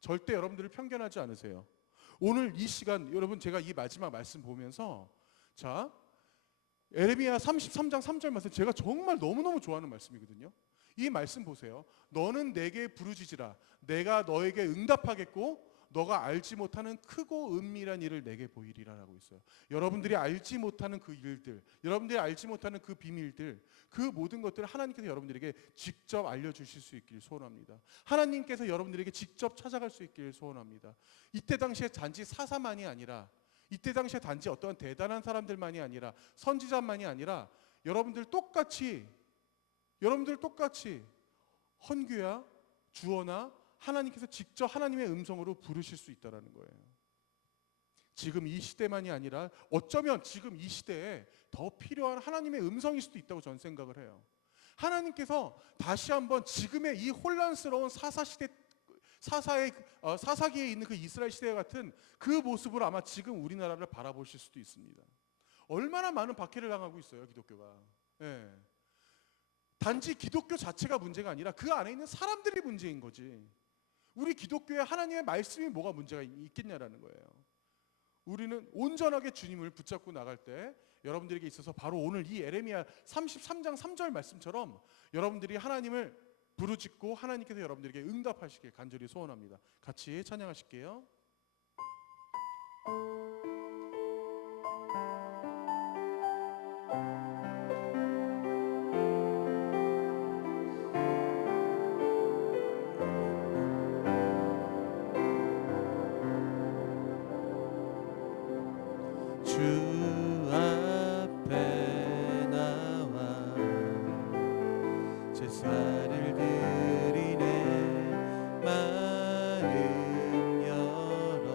절대 여러분들을 편견하지 않으세요. 오늘 이 시간 여러분 제가 이 마지막 말씀 보면서 자 에레미야 33장 3절 말씀 제가 정말 너무너무 좋아하는 말씀이거든요. 이 말씀 보세요. 너는 내게 부르짖으라 내가 너에게 응답하겠고 너가 알지 못하는 크고 은밀한 일을 내게 보이리라 라고 있어요. 여러분들이 알지 못하는 그 일들, 여러분들이 알지 못하는 그 비밀들, 그 모든 것들을 하나님께서 여러분들에게 직접 알려주실 수 있길 소원합니다. 하나님께서 여러분들에게 직접 찾아갈 수 있길 소원합니다. 이때 당시에 단지 사사만이 아니라 이때 당시에 단지 어떤 대단한 사람들만이 아니라 선지자만이 아니라 여러분들 똑같이 헌규야 주어나 하나님께서 직접 하나님의 음성으로 부르실 수 있다는 거예요. 지금 이 시대만이 아니라 어쩌면 지금 이 시대에 더 필요한 하나님의 음성일 수도 있다고 저는 생각을 해요. 하나님께서 다시 한번 지금의 이 혼란스러운 사사기에 있는 그 이스라엘 시대 같은 그 모습으로 아마 지금 우리나라를 바라보실 수도 있습니다. 얼마나 많은 박해를 당하고 있어요, 기독교가. 단지 기독교 자체가 문제가 아니라 그 안에 있는 사람들이 문제인 거지. 우리 기독교에 하나님의 말씀이 뭐가 문제가 있겠냐라는 거예요. 우리는 온전하게 주님을 붙잡고 나갈 때 여러분들에게 있어서 바로 오늘 이 에레미야 33장 3절 말씀처럼 여러분들이 하나님을 부르짖고 하나님께서 여러분들에게 응답하시길 간절히 소원합니다. 같이 찬양하실게요. 주 앞에 나와 제사를 드리네 마음 열어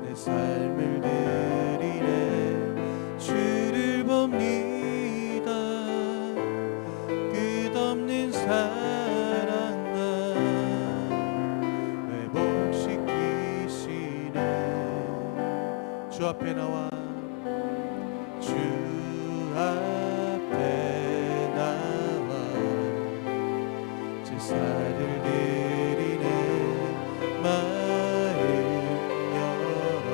내 삶을 드리네 주를 봅니다 끝없는 사랑 나 회복시키시네 주 앞에 나와 주 앞에 나와 제사를 드리네 마음 열어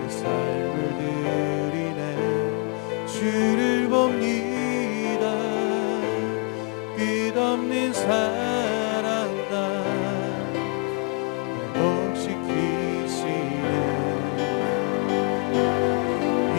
내 삶을 드리네 주를 봅니다 끝없는 사랑 나 회복시키시네 이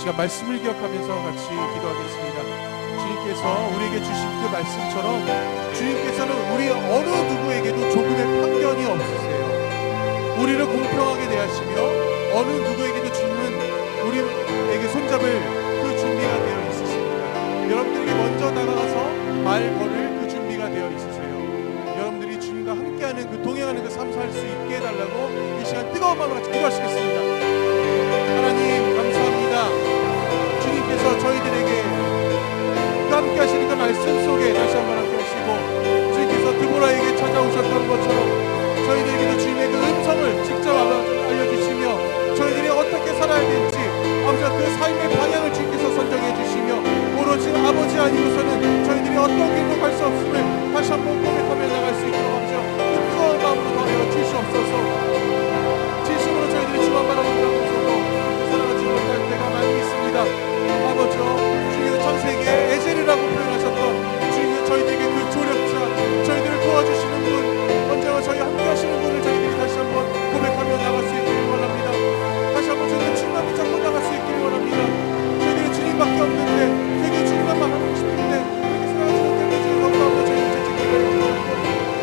시간 말씀을 기억하면서 같이 기도하겠습니다. 주님께서 우리에게 주신 그 말씀처럼 주님께서는 우리 어느 누구에게도 조금의 편견이 없으세요. 우리를 공평하게 대하시며 어느 누구에게도 주님은 우리에게 손잡을 그 준비가 되어 있으십니다. 여러분들에게 먼저 다가가서 말 걸을 그 준비가 되어 있으세요. 여러분들이 주님과 함께하는 그 동행하는 그 삶 살 수 있게 해달라고 이 시간 뜨거운 마음으로 같이 기도하시겠습니다. 하나님 감사합니다. 주님께서 저희들에게 그 함께 하시는 그 말씀 속에 다시 한번 함께 하시고 주님께서 드보라에게 찾아오셨던 것처럼 저희들에게도 주님의 그 음성을 직접 알려주시며 저희들이 어떻게 살아야 될지 아버지 그 삶의 방향을 주님께서 선정해 주시며 오로지 아버지 아니고서는 저희들이 어떤 길도 갈 수 없음을 다시 한번 고백하며 나갈 수 있도록 하시오. 그 뜨거운 마음으로 더하여 주시옵소서. 진심으로 저희들이 주만 바라본다고서도 살아가지 못할 때가 많이 있습니다. 아버지요 주님께서 창세기에 에젤이라고 표현하셨던 주님께서 저희들에게 그 조력자 저희들을 도와주시는 분 언제나 저희 함께 하시는 분을 저희들이 다시 한번 고백하며 나갈 수 있기를 원합니다. 다시 한번 저희들이 주님만 붙잡고 나갈 수 있기를 원합니다. 저희들이 주님밖에 없는데 되게 주님만 하고 싶은데 그렇게 생각하지 못할 때 너무나도 저희들 죄책감을 가지고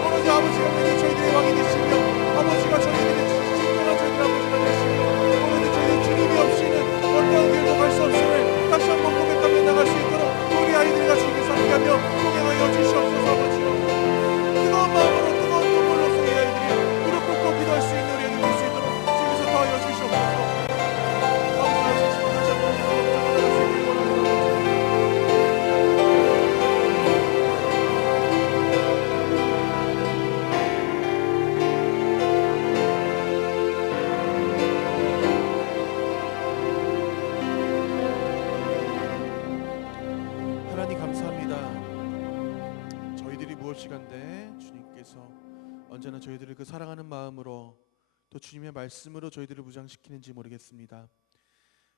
오로지 아버지가 오늘 저희들의 왕이 되시며 아버지가 저희들의 진정한 저희들 아버지가 되시며 오로지 저희들 주님이 없이는 어떤 길도 갈 수 없음을 다시 한번 고백하며 나갈 수 있도록 우리 아이들과 주님께서 함께하며 동행하여 주시옵소서. 아버지요 뜨거운 마음으로 뜨거운 눈물로 우리 아이들이 무릎 꿇고 기도할 수 있는 우리에게 될 수 있도록 주님께서 더하여 주시옵소서. 아버지가 진심으로 다시 한번 나갈 수 있기를 원합니다. 하나님 감사합니다. 저희들이 무엇이간데 주님께서 언제나 저희들을 그 사랑하는 마음으로 또 주님의 말씀으로 저희들을 무장시키는지 모르겠습니다.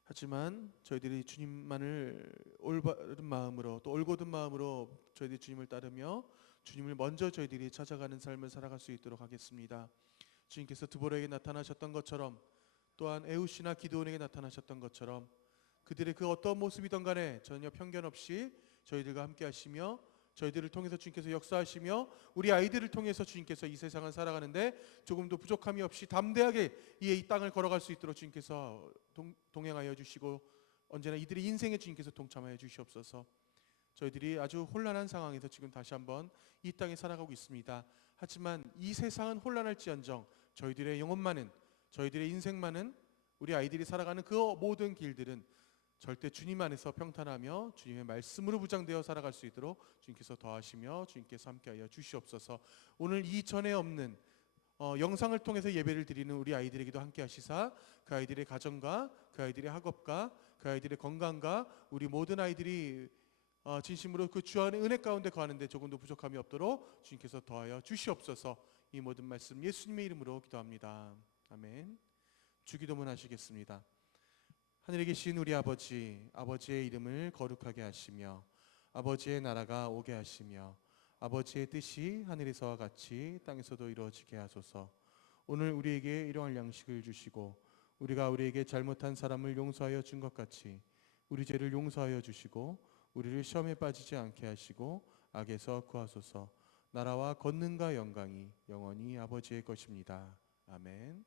하지만 저희들이 주님만을 올바른 마음으로 또 올곧은 마음으로 저희들이 주님을 따르며 주님을 먼저 저희들이 찾아가는 삶을 살아갈 수 있도록 하겠습니다. 주님께서 드보라에게 나타나셨던 것처럼 또한 에훗이나 기드온에게 나타나셨던 것처럼 그들의 그 어떤 모습이든 간에 전혀 편견 없이 저희들과 함께 하시며 저희들을 통해서 주님께서 역사하시며 우리 아이들을 통해서 주님께서 이 세상을 살아가는데 조금도 부족함이 없이 담대하게 이 땅을 걸어갈 수 있도록 주님께서 동행하여 주시고 언제나 이들의 인생에 주님께서 동참하여 주시옵소서. 저희들이 아주 혼란한 상황에서 지금 다시 한번 이 땅에 살아가고 있습니다. 하지만 이 세상은 혼란할지언정 저희들의 영혼만은 저희들의 인생만은 우리 아이들이 살아가는 그 모든 길들은 절대 주님 안에서 평탄하며 주님의 말씀으로 부장되어 살아갈 수 있도록 주님께서 더하시며 주님께서 함께하여 주시옵소서. 오늘 이전에 없는 영상을 통해서 예배를 드리는 우리 아이들에게도 함께 하시사 그 아이들의 가정과 그 아이들의 학업과 그 아이들의 건강과 우리 모든 아이들이 진심으로 그 주 안의 은혜 가운데 거하는데 조금도 부족함이 없도록 주님께서 더하여 주시옵소서. 이 모든 말씀 예수님의 이름으로 기도합니다. 아멘. 주기도문 하시겠습니다. 하늘에 계신 우리 아버지, 아버지의 이름을 거룩하게 하시며 아버지의 나라가 오게 하시며 아버지의 뜻이 하늘에서와 같이 땅에서도 이루어지게 하소서. 오늘 우리에게 일용할 양식을 주시고 우리가 우리에게 잘못한 사람을 용서하여 준 것 같이 우리 죄를 용서하여 주시고 우리를 시험에 빠지지 않게 하시고 악에서 구하소서. 나라와 권능과 영광이 영원히 아버지의 것입니다. 아멘.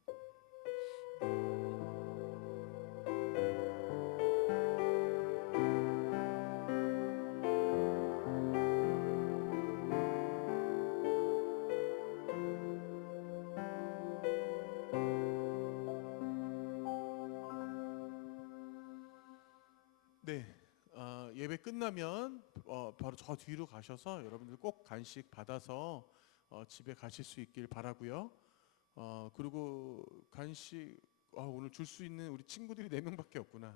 네, 예배 끝나면 바로 저 뒤로 가셔서 여러분들 꼭 간식 받아서 집에 가실 수 있길 바라고요. 그리고 간식 오늘 줄 수 있는 우리 친구들이 4명밖에 없구나.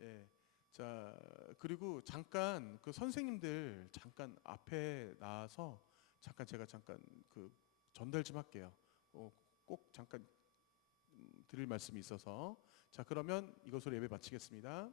예, 자 그리고 잠깐 그 선생님들 잠깐 앞에 나와서 제가 잠깐 그 전달 좀 할게요. 꼭 잠깐 드릴 말씀이 있어서 자 그러면 이것으로 예배 마치겠습니다.